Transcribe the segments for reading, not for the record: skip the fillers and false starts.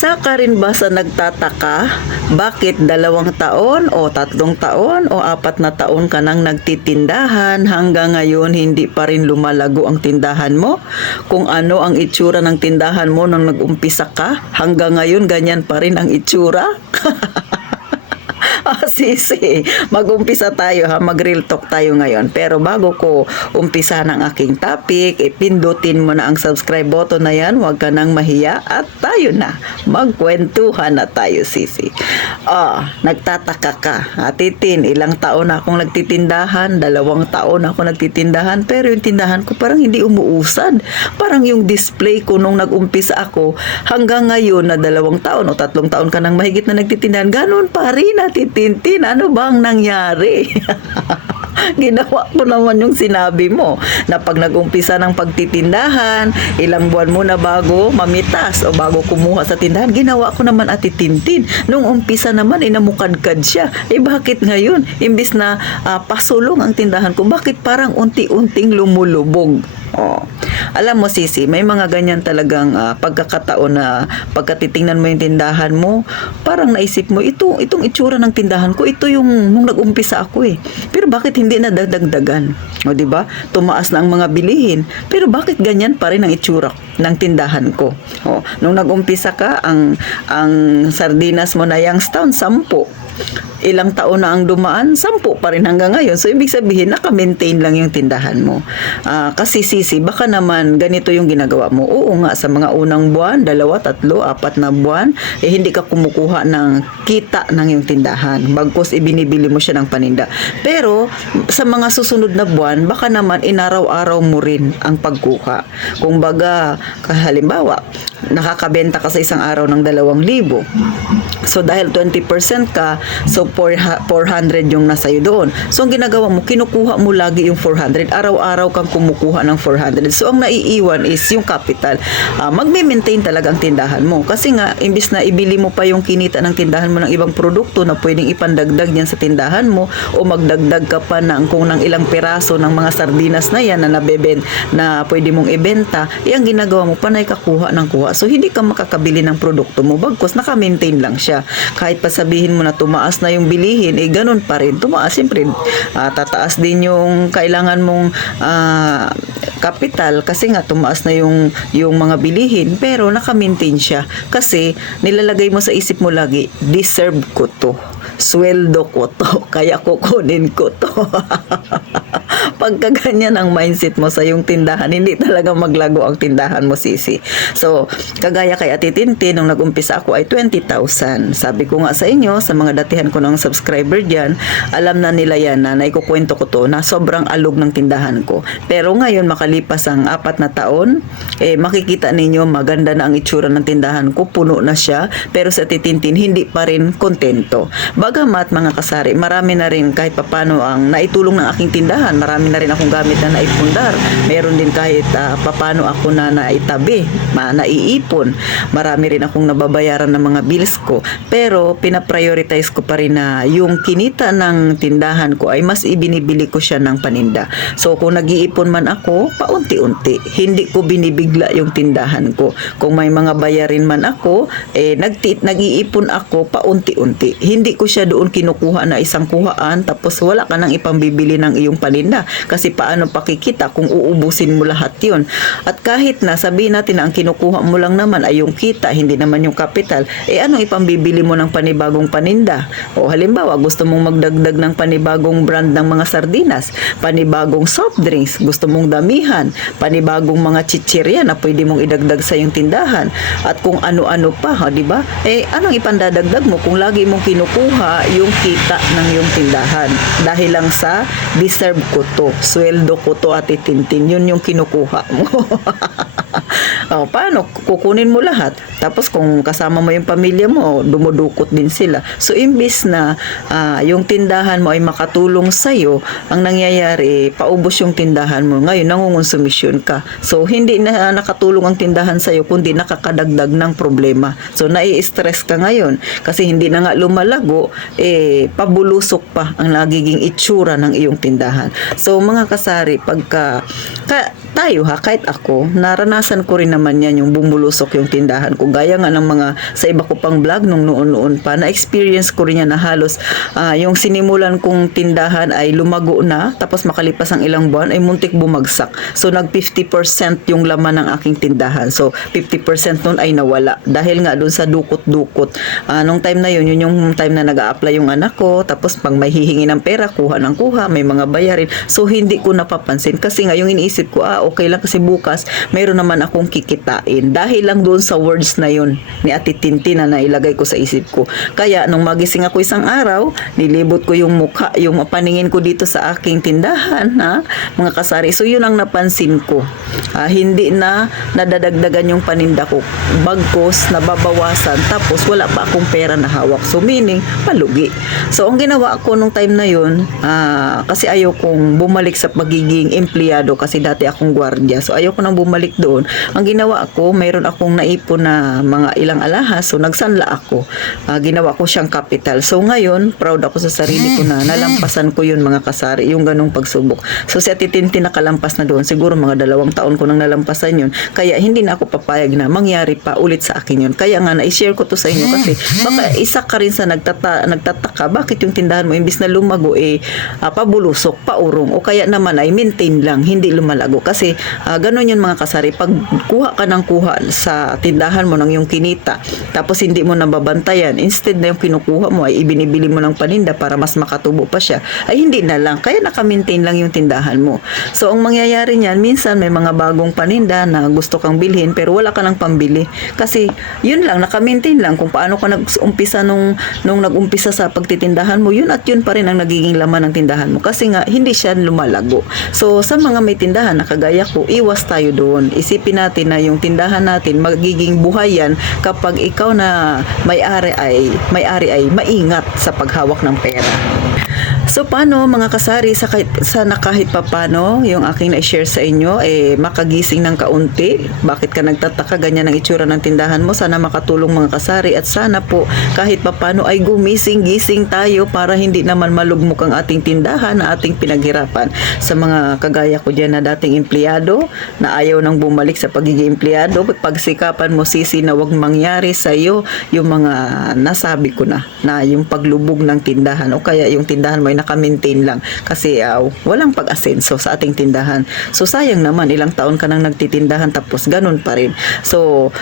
Isa ka rin ba sa nagtataka? Bakit 2 taon o 3 taon o 4 na taon ka nang nagtitindahan hanggang ngayon hindi pa rin lumalago ang tindahan mo? Kung ano ang itsura ng tindahan mo nang nag-umpisa ka, hanggang ngayon ganyan pa rin ang itsura? Sisi, mag-umpisa tayo ha, mag-real talk tayo ngayon. Pero bago ko umpisa ng aking topic, pindutin mo na ang subscribe button na yan, huwag ka nang mahiya at tayo na, magkwentuhan na tayo sisi. Nagtataka ka, Titin, ilang taon na akong nagtitindahan, 2 taon na ako nagtitindahan, pero yung tindahan ko parang hindi umuusad. Parang yung display ko nung nag-umpisa ako, hanggang ngayon na 2 taon o 3 taon ka nang mahigit na nagtitindahan, ganun pa rin Tintin, ano bang nangyari? Ginawa ko naman yung sinabi mo na pag nag-umpisa ng pagtitindahan, ilang buwan muna bago mamitas o bago kumuha sa tindahan, ginawa ko naman Tintin. Nung umpisa naman, namukadkad siya. Bakit ngayon? Imbis na pasulong ang tindahan ko, bakit parang unti-unting lumulubog? Alam mo sisi, may mga ganyan talagang pagkakataon na pagkatitingnan mo yung tindahan mo, parang naisip mo, itong itsura ng tindahan ko, ito yung nung nag-umpisa ako Pero bakit hindi na dagdagan? O di ba? Tumaas na ang mga bilihin. Pero bakit ganyan pa rin ang itsura ng tindahan ko? Nung nag-umpisa ka, ang sardinas mo na Youngstown, 10. Ilang taon na ang dumaan, 10 pa rin hanggang ngayon. So, ibig sabihin, naka-maintain lang yung tindahan mo. Kasi sisi, baka naman ganito yung ginagawa mo. Oo nga, sa mga unang buwan, 2, 3, 4 na buwan, hindi ka kumukuha ng kita ng yung tindahan. Bagkus, ibinibili mo siya ng paninda. Pero, sa mga susunod na buwan, baka naman inaraw-araw mo rin ang pagkuha. Kung baga, halimbawa, nakakabenta ka sa isang araw ng 2,000. So, dahil 20% ka, so 400 yung nasa iyo doon. So, ang ginagawa mo, kinukuha mo lagi yung 400. Araw-araw kang kumukuha ng 400. So, ang naiiwan is yung capital. Magme-maintain talaga ang tindahan mo. Kasi nga, imbis na ibili mo pa yung kinita ng tindahan mo ng ibang produkto na pwedeng ipandagdag yan sa tindahan mo o magdagdag ka pa ng kung ng ilang piraso ng mga sardinas na yan na na pwede mong ibenta, ang ginagawa mo, panay ka kuha ng kuha. So, hindi ka makakabili ng produkto mo. Bagkus, naka-maintain lang siya. Kahit pa sabihin mo na tumaas na yung bilihin, ganun pa rin. Tumaas, siyempre, tataas din yung kailangan mong kapital kasi nga tumaas na yung mga bilihin, pero naka-maintain siya. Kasi, nilalagay mo sa isip mo lagi, deserve ko to. Sweldo ko to. Kaya kukunin ko to. Pagka ganyan ang mindset mo sa yung tindahan, hindi talaga maglago ang tindahan mo, sisi. So, kagaya kay Ate Tintin, nung nag-umpisa ako ay 20,000. Sabi ko nga sa inyo, sa mga datihan ko ng subscriber dyan, alam na nila yan na naikukwento ko to na sobrang alog ng tindahan ko. Pero ngayon, makalipas ang 4 na taon, makikita ninyo maganda na ang itsura ng tindahan ko, puno na siya. Pero sa Ate Tintin, hindi pa rin kontento. Bagamat mga kasari, marami na rin kahit papano ang naitulong ng aking tindahan. Marami na rin akong gamit na naipundar. Meron din kahit papano ako na naitabi, naiipon. Marami rin akong nababayaran ng mga bills ko. Pero pinaprioritize ko pa rin na yung kinita ng tindahan ko ay mas ibinibili ko siya ng paninda. So kung nag-iipon man ako, paunti-unti. Hindi ko binibigla yung tindahan ko. Kung may mga bayarin man ako, nag-iipon ako paunti-unti. Hindi ko siya doon kinukuha na isang kuhaan tapos wala ka nang ipambibili ng iyong paninda. Kasi paano pakikita kung uubusin mo lahat yun? At kahit na sabihin natin na ang kinukuha mo lang naman ay yung kita, hindi naman yung kapital, anong ipambibili mo ng panibagong paninda? O halimbawa, gusto mong magdagdag ng panibagong brand ng mga sardinas, panibagong soft drinks, gusto mong damihan, panibagong mga chichirya na pwede mong idagdag sa yung tindahan, at kung ano-ano pa, di ba? Anong ipandadagdag mo kung lagi mong kinukuha yung kita ng yung tindahan? Dahil lang sa deserve ko to, sweldo ko to, Ate Tintin, yun yung kinukuha mo. Paano? Kukunin mo lahat. Tapos kung kasama mo yung pamilya mo, dumudukot din sila. So, imbis na yung tindahan mo ay makatulong sa'yo, ang nangyayari, paubos yung tindahan mo. Ngayon, nangungonsumisyon ka. So, hindi na nakatulong ang tindahan sa'yo, kundi nakakadagdag ng problema. So, nai-stress ka ngayon. Kasi hindi na nga lumalago, pabulusok pa ang nagiging itsura ng iyong tindahan. So, mga kasari, tayo kahit ako, naranasan ko rin naman naman yan, yung bumulusok yung tindahan ko. Gaya nga ng mga sa iba ko pang vlog nung noon-noon pa, na-experience ko rin yan na halos yung sinimulan kong tindahan ay lumago na, tapos makalipas ang ilang buwan ay muntik bumagsak. So nag 50% yung laman ng aking tindahan. So 50% nun ay nawala dahil nga dun sa dukot-dukot. Nung time na yun yung time na nag-a-apply yung anak ko, tapos pag may hihingi ng pera, kuha ng kuha, may mga bayarin. So hindi ko napapansin kasi nga yung iniisip ko, okay lang kasi bukas mayroon naman akong kikitain dahil lang doon sa words na yun ni Ate Tintin na nailagay ko sa isip ko. Kaya nung magising ako isang araw, nilibot ko yung mukha, yung paningin ko dito sa aking tindahan, mga kasari. So yun ang napansin ko. Hindi na nadadagdagan yung paninda ko, bagkos nababawasan, tapos wala pa akong pera na hawak. So meaning palugi. So ang ginawa ko nung time na yun, kasi ayaw kong bumalik sa pagiging empleyado kasi dati akong gwardiya. So ayaw ko nang bumalik doon. Ang ginawa ko, mayroon akong naipon na mga ilang alahas. So nagsanla ako. Ginawa ko siyang capital. So ngayon, proud ako sa sarili ko na nalampasan ko yun, mga kasari, yung ganung pagsubok. So si Ate Tintin nakalampas na doon. Siguro mga 2 taon ko nang nalampasan yun. Kaya hindi na ako papayag na mangyari pa ulit sa akin yun. Kaya nga na-share ko to sa inyo kasi baka isa ka rin sa nagtataka bakit yung tindahan mo imbis na lumago pabulusok, paurong, o kaya naman ay maintain lang, hindi lumalago. Kasi ganun yun, mga kasari, pag kuha ka ng kuha sa tindahan mo ng yung kinita, tapos hindi mo nababantayan, instead na yung kinukuha mo ay ibinibili mo ng paninda para mas makatubo pa siya, ay hindi na lang, kaya naka-maintain lang yung tindahan mo. So ang mangyayari niyan, minsan may mga bagong paninda na gusto kang bilhin pero wala ka ng pambili kasi yun lang, naka-maintain lang kung paano ka nag-umpisa nung nag-umpisa sa pagtitindahan mo, yun at yun pa rin ang nagiging laman ng tindahan mo kasi nga hindi siya lumalago. So sa mga may tindahan na kagaya ko, iwas tayo doon. Isipin natin na yung tindahan natin magiging buhay yan kapag ikaw na may-ari ay maingat sa paghawak ng pera. So paano, mga kasari, sana kahit papano yung aking na-share sa inyo makagising ng kaunti. Bakit ka nagtataka ganyan ang itsura ng tindahan mo? Sana makatulong, mga kasari, at sana po kahit papano ay gumising-gising tayo para hindi naman malugmok ang ating tindahan na ating pinaghirapan. Sa mga kagaya ko dyan na dating empleyado na ayaw nang bumalik sa pagiging empleyado, pagsikapan mo, sisi, na wag mangyari sa iyo yung mga nasabi ko na yung paglubog ng tindahan o kaya yung tindahan mo ay naka-maintain lang kasi walang pag-asenso sa ating tindahan. So sayang naman, ilang taon ka nang nagtitindahan tapos ganun pa rin. So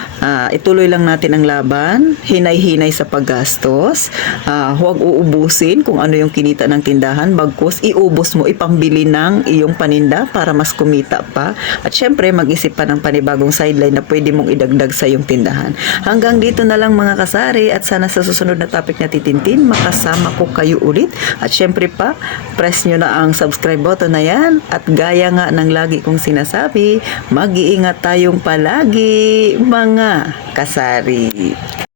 ituloy lang natin ang laban, hinay-hinay sa paggastos, huwag uubusin kung ano yung kinita ng tindahan, bagkus iubos mo, ipambili ng iyong paninda para mas kumita pa. At syempre mag-isip pa ng panibagong sideline na pwede mong idagdag sa iyong tindahan. Hanggang dito na lang, mga kasari, at sana sa susunod na topic na titintin makasama ko kayo ulit. At syempre pa, press nyo na ang subscribe button na yan. At gaya nga ng lagi kong sinasabi, mag-iingat tayong palagi, mga kasari.